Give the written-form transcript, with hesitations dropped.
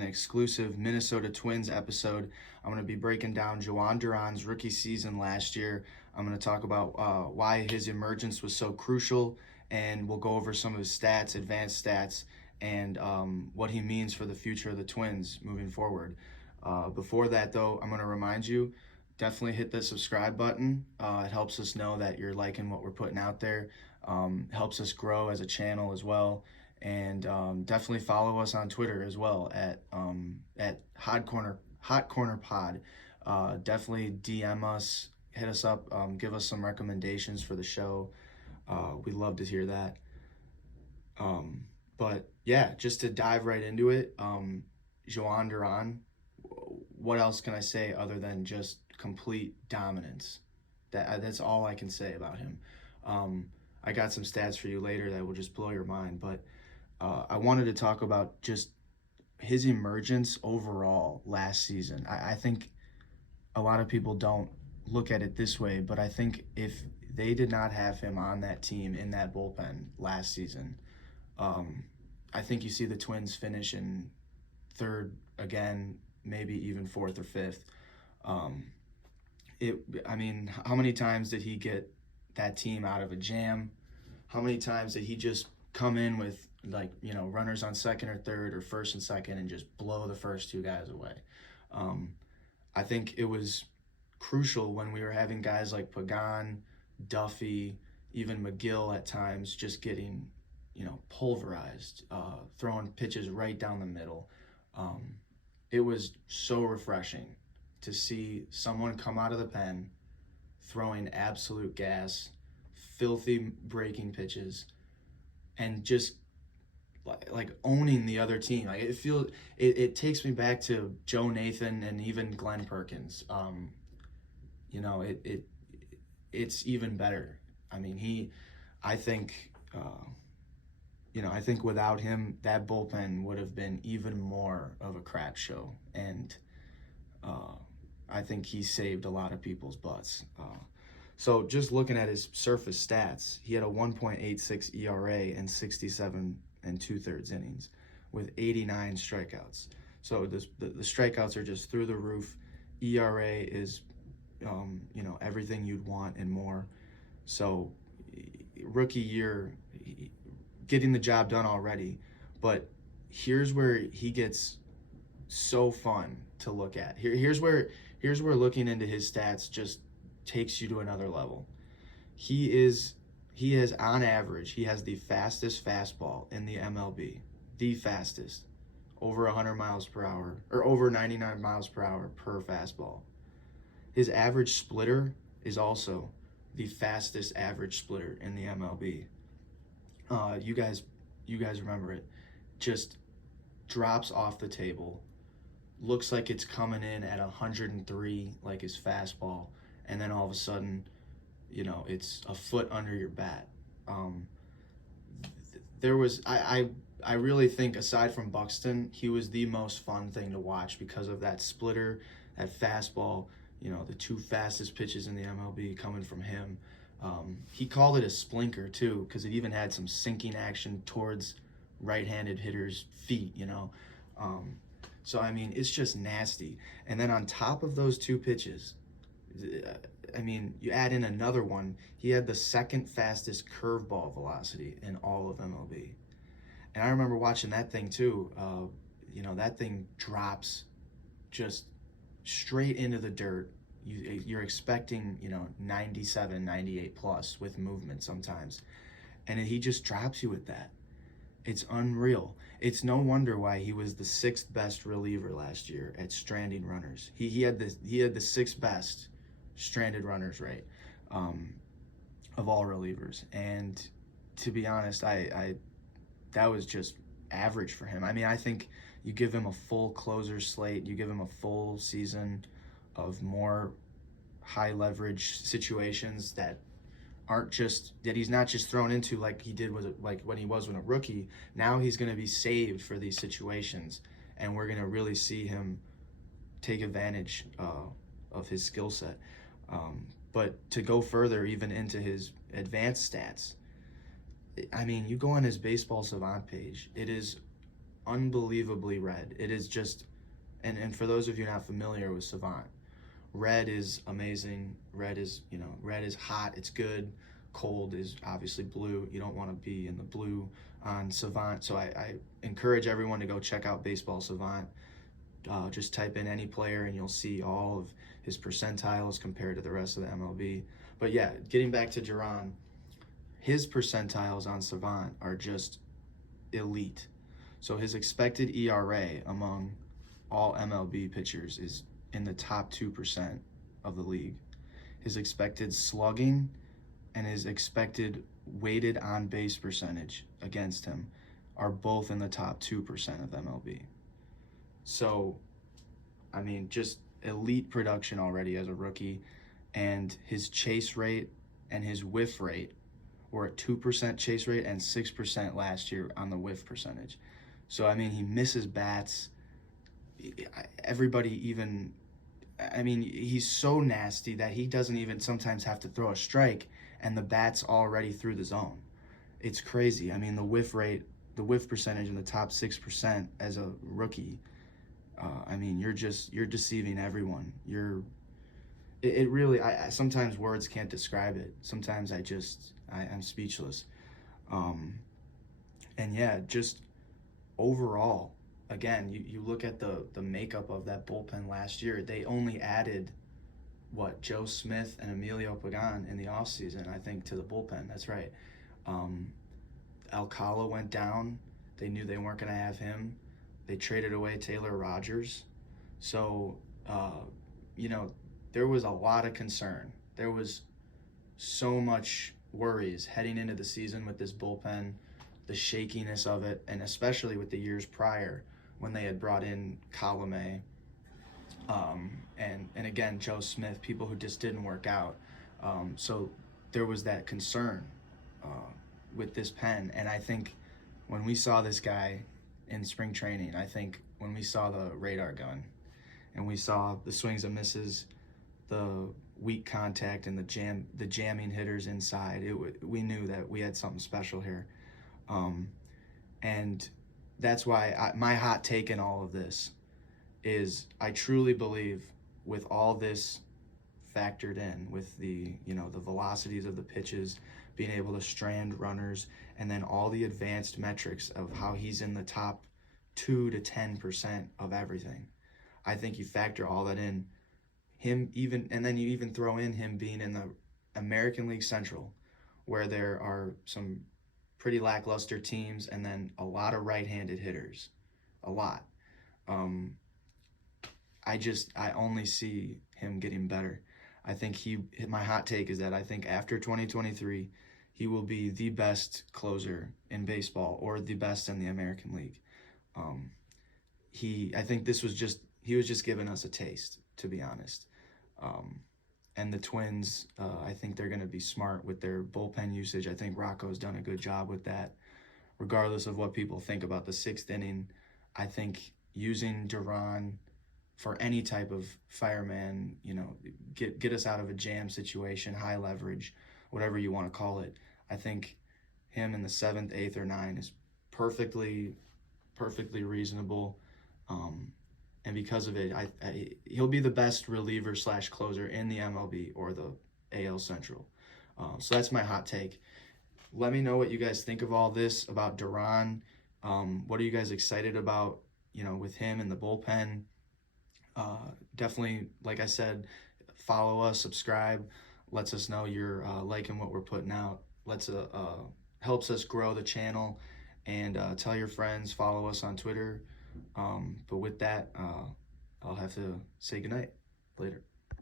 an exclusive Minnesota Twins episode. I'm going to be breaking down Jhoan Duran's rookie season last year. I'm going to talk about why his emergence was so crucial, and we'll go over some of his stats, advanced stats, and what he means for the future of the Twins moving forward. Before that, though, I'm going to remind you, definitely hit the subscribe button. It helps us know that you're liking what we're putting out there. Helps us grow as a channel as well. And definitely follow us on Twitter as well at Hot Corner Pod. Definitely DM us, hit us up, give us some recommendations for the show. We'd love to hear that. But yeah, just to dive right into it, Jhoan Duran. What else can I say other than just complete dominance? That's all I can say about him. I got some stats for you later that will just blow your mind, but I wanted to talk about just his emergence overall last season. I think a lot of people don't look at it this way, but I think if they did not have him on that team in that bullpen last season, I think you see the Twins finish in third again, maybe even fourth or fifth. How many times did he get that team out of a jam? How many times did he just come in with runners on second or third or first and second and just blow the first two guys away? I think it was crucial when we were having guys like Pagan, Duffy, even McGill at times just getting, pulverized, throwing pitches right down the middle. It was so refreshing to see someone come out of the pen throwing absolute gas, filthy breaking pitches, and just like owning the other team. Like it takes me back to Joe Nathan and even Glenn Perkins. It's even better. I think without him, that bullpen would have been even more of a crap show. And I think he saved a lot of people's butts. So just looking at his surface stats, he had a 1.86 ERA in 67 and 2/3 innings with 89 strikeouts. So the strikeouts are just through the roof. ERA is, everything you'd want and more. So rookie year, getting the job done already. But here's where he gets so fun to look at. Here's where looking into his stats just takes you to another level. He is on average, he has the fastest fastball in the MLB, the fastest, over 100 miles per hour or over 99 miles per hour per fastball. His average splitter is also the fastest average splitter in the MLB. You guys remember it. Just drops off the table. Looks like it's coming in at 103, like his fastball, and then all of a sudden, it's a foot under your bat. I really think, aside from Buxton, he was the most fun thing to watch because of that splitter, that fastball, the two fastest pitches in the MLB coming from him. He called it a splinker too, because it even had some sinking action towards right-handed hitters' feet, So, it's just nasty. And then on top of those two pitches, you add in another one. He had the second fastest curveball velocity in all of MLB. And I remember watching that thing too. That thing drops just straight into the dirt. You're expecting, 97, 98 plus with movement sometimes. And he just drops you with that. It's unreal. It's no wonder why he was the sixth best reliever last year at stranding runners. He had the sixth best stranded runners rate of all relievers. And to be honest, I that was just average for him. I think you give him a full closer slate, you give him a full season of more high leverage situations that he's not just thrown into like he did when he was a rookie. Now he's going to be saved for these situations, and we're going to really see him take advantage of his skill set. But to go further, even into his advanced stats, you go on his Baseball Savant page. It is unbelievably red. It is just, and for those of you not familiar with Savant, red is amazing. Red is, red is hot. It's good. Cold is obviously blue. You don't want to be in the blue on Savant. So I encourage everyone to go check out Baseball Savant. Just type in any player and you'll see all of his percentiles compared to the rest of the MLB. But yeah, getting back to Duran, his percentiles on Savant are just elite. So his expected ERA among all MLB pitchers is in the top 2% of the league. His expected slugging and his expected weighted on base percentage against him are both in the top 2% of MLB. So, I mean, just elite production already as a rookie, and his chase rate and his whiff rate were at 2% chase rate and 6% last year on the whiff percentage. So, I mean, he misses bats. Everybody even, I mean, he's so nasty that he doesn't even sometimes have to throw a strike and the bat's already through the zone. It's crazy. I mean, the whiff rate, the whiff percentage in the top 6% as a rookie, I mean, you're deceiving everyone. It really, I sometimes words can't describe it. Sometimes I'm speechless. And yeah, just overall, again, you look at the makeup of that bullpen last year, they only added, Joe Smith and Emilio Pagan in the offseason, I think, to the bullpen. That's right. Alcala went down. They knew they weren't going to have him. They traded away Taylor Rogers. So, there was a lot of concern. There was so much worries heading into the season with this bullpen, the shakiness of it, and especially with the years prior when they had brought in Colome, and again, Joe Smith, people who just didn't work out. So there was that concern with this pen. And I think when we saw this guy in spring training, I think when we saw the radar gun and we saw the swings and misses, the weak contact and the jamming hitters inside, we knew that we had something special here. And that's why my hot take in all of this is I truly believe, with all this factored in, with the velocities of the pitches, being able to strand runners, and then all the advanced metrics of how he's in the top 2 to 10% of everything. I think you factor all that in, and then you even throw in him being in the American League Central, where there are some pretty lackluster teams and then a lot of right-handed hitters, a lot. I only see him getting better. I think my hot take is that I think after 2023, he will be the best closer in baseball, or the best in the American League. I think he was just giving us a taste, to be honest. And the Twins, I think they're going to be smart with their bullpen usage. I think Rocco's done a good job with that. Regardless of what people think about the 6th inning, I think using Duran for any type of fireman, get us out of a jam situation, high leverage, whatever you want to call it. I think him in the 7th, 8th, or 9th is perfectly reasonable. And because of it, he'll be the best reliever / closer in the MLB or the AL Central. So that's my hot take. Let me know what you guys think of all this about Duran. What are you guys excited about, with him in the bullpen? Definitely, like I said, follow us, subscribe. Lets us know you're liking what we're putting out. Helps us grow the channel. And tell your friends, follow us on Twitter. But with that, I'll have to say goodnight. Later.